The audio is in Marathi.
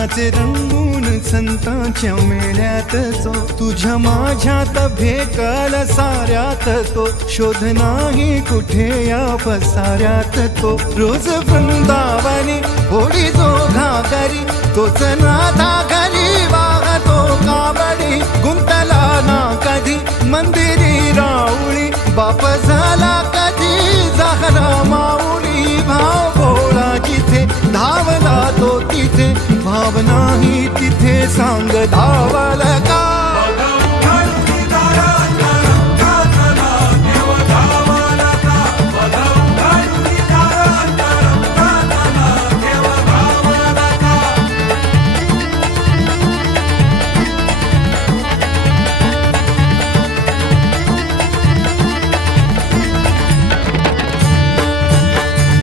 रंगाचे रंगून संतांच्या मेळ्यात तो तुझ्या माझ्यात भेकल साऱ्यात तो शोध नाही कुठे या पसाऱ्यात तो रोज वृंदावनी होळी जो घागरी तोच नाथा घरी वाहतो काबडी गुंतला ना कधी मंदिरी राऊळी बाप झाला कधी झाला माऊली भाव भोळा जिथे धावला तो तिथे भाव नाही तिथे सांग धावा